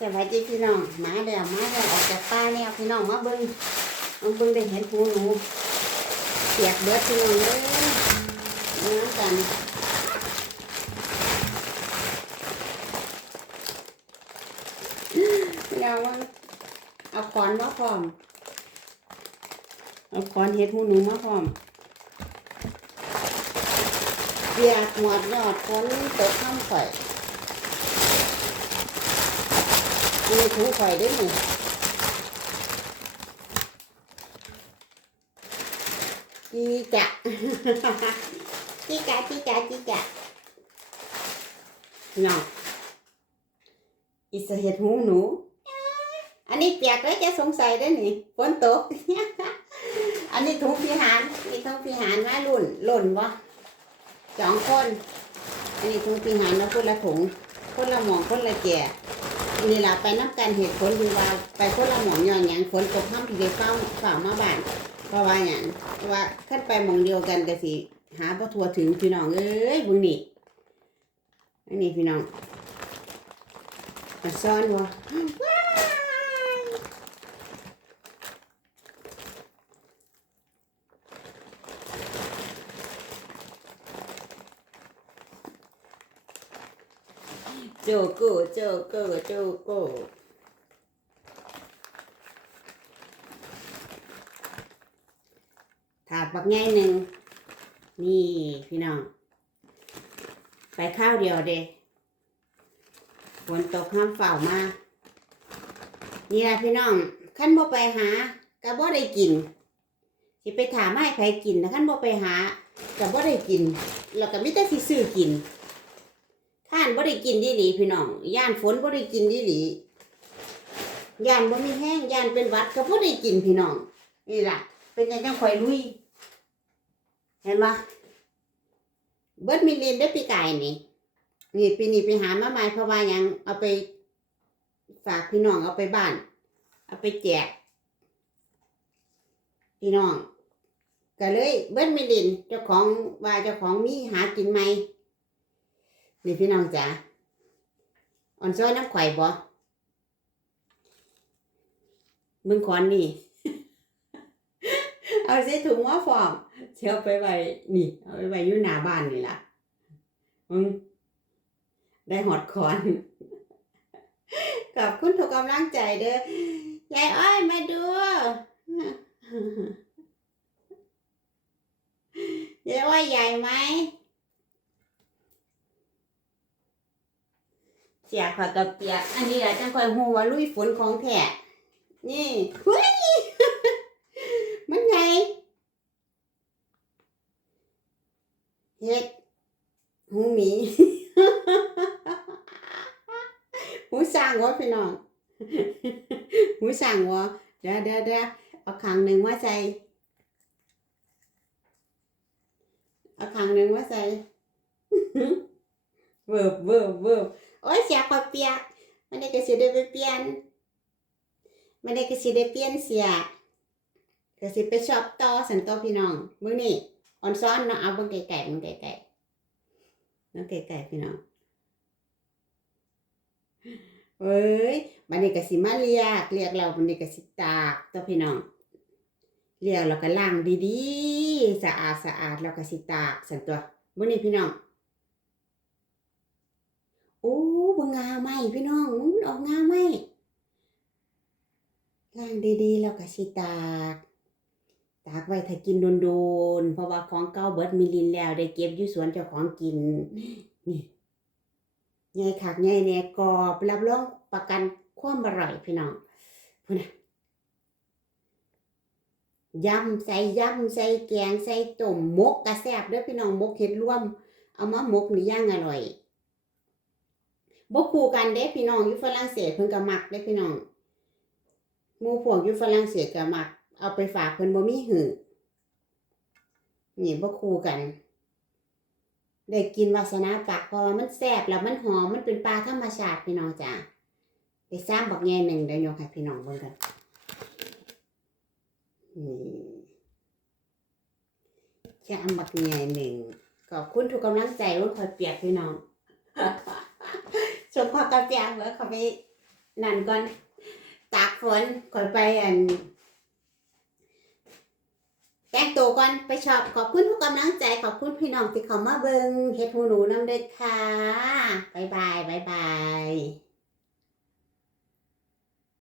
สวัสดีพี่น้องมาแล้วมาแล้วออกจากป่าแล้วพี่น้องมาเบิ้งมาเบิ้งได้เห็นหูหนูเปียกเบิดพี่น้องเลยน้ำกันพี่น้องว่าเอาขอนมาพร้อมเอาขอนเห็ดหูหนูมาพร้อมเปียกหมดยอดฝนตกข้ามข่อย มีถุงไข่ด้วยนี่จีจะจีจะจีจะจีจะน้องอิสเห็ดหูหนู อันนี้เปียกแล้วจะสงสัยได้อนี่ฝนตก อันนี้ถุงพิหารนี่ถุงพิหารมาลุ่นหล่นวะสองคน อันนี้ถุงพิหารแล้วคนละถุงคนละหมองคนละแก่ นี่ล่ะไปนับการเหตุผลคือว่าไปคนละหมองย้อนหยังฝนตกห้ามที่ได้เฝ้าฝ่ามาบ้านเพราะว่าหยังเพรางว่าขึ้นไปหมองเดียวกันก็สิหาบ่ทั่วถึงพี่น้องเอ้ยเบิ่งนี่อันนี้พี่น้องมาซ้อนบ่ว้าย โจโก้โจโก้โจโก้ถาดบักง่หนึ่งนี่พี่น้อง ไปข้าวเดียวเด้ฝนตกห้ามเฝ้ามานี่แหละพี่น้องขั้นบ่ไปหาก็บ่ได้กินสิไปถามให้ใครกินนะขั้นบ่ไปหาก็บ่ได้กินแล้วก็มิแต่สิซื้อกิน ท่านบ่ได้กินดีหลีพี่น้องย่านฝนบ่ได้กินดีหลีย่านบ่มีแห้งย่านเป็นวัดก็บ่ได้กินพี่น้องนี่ล่ะ เป็นจังจังข่อยลุย เห็นปะเบิดมิลินได้ปีกายนี่นี่ปีนี้ไปหามาใหม่เพราะว่ายังเอาไปฝากพี่น้องเอาไปบ้าน เอาไปแจก พี่น้องก็เลยเบิดมิลลินเจ้าของว่าเจ้าของมีหากินไหม นี่พี่น้องจ๋าอ่อนซ้อยน้ำไข่อยบ่มึงขอนนี่ เอาใส่ถุงมาฟอมเชื่อาไปไว้นี่ เอาไปไว้อยู่หน้าบ้านนี่ล่ะมึงได้หอดคอนขอบคุณทุกกำลังใจเด้อยายอ้อยมาดูยายอ้อยใหญ่ไหม เสียผักกระเปียก อันนี้แหละจังคอยหูว่าลุยฝนของแท้นี่เฮ้ยมันไงเฮ็ดหูหมีหูสร้างวะพี่น้องหูสร้างวะเดี๋ยวเดี๋ยวเดี๋ยวเอาขางหนึ่งมาใส่เอาขางหนึ่งมาใส่ เวิบเวิบเวิบโอ้ยเสียขอเปียกมันได้ก็สิได้ไปเปลี่ยนมันได้ก็สิได้เปลี่ยนเสียก็สิไปชอบต่อสันต่อพี่น้องมื้อนี้ออนซ้อนเนาะเอาเบิ่งไก่ๆมันไก่ๆน้องไก่ๆพี่น้องเอ้ยบัดนี้ก็สิมาเรียกเรียกเราบัดนี้ก็สิตากตัวพี่น้องเรียกเราก็ล้างดีๆสะอาดสะอาดแล้วก็สิตากสันตัวมื้อนี้พี่น้องโอ้ บ่งาไหมพี่น้องมันออกงาไหมล้างดีๆแล้วก็สิตาก ตากไว้ถ้ากินโดนๆเพราะว่าของเก่าเบิดมิลินแล้วได้เก็บอยู่สวนเจ้าของกิน นี่ใหญ่คักใหญ่แน่กรอบรับรองประกันความอร่อยพี่น้องพุ่นะยำใส่ยำใส่แกงใส่ต้มหมกกระแซบเด้อพี่น้องหมกเห็ดรวม เอามาหมกนี่ย่างอร่อย บ่คู่กันเด้พี่น้องอยู่ฝรั่งเศสเพิ่นก็มักเด้พี่น้องหมู่พวกอยู่ฝรั่งเศสก็มัก เอาไปฝากเพิ่นบ่มีหือนี่บ่คู่กันได้กินวาสนาปากพอมันแซ่บแล้วมันหอมมันเป็นปลาธรรมชาติพี่น้องจ้าไปซ้ำบักแง่หนึ่งเดี๋ยวยกให้พี่น้องเบิ่งกันนี่ซ้ำบักแง่หนึ่งขอบคุณทุกกำลังใจว่าคอยเปียกพี่น้อง ส่วนพอกาแฟเหรอเขาไปนั่นก่อนตากฝนก่อนไปอันแต่งตัวก่อนไปชอบขอบคุณทุกกำลังใจขอบคุณพี่น้องที่เขามาเบิงเฮ็ดหูหนูน้ำเด็ดค่ะบายบายบายบาย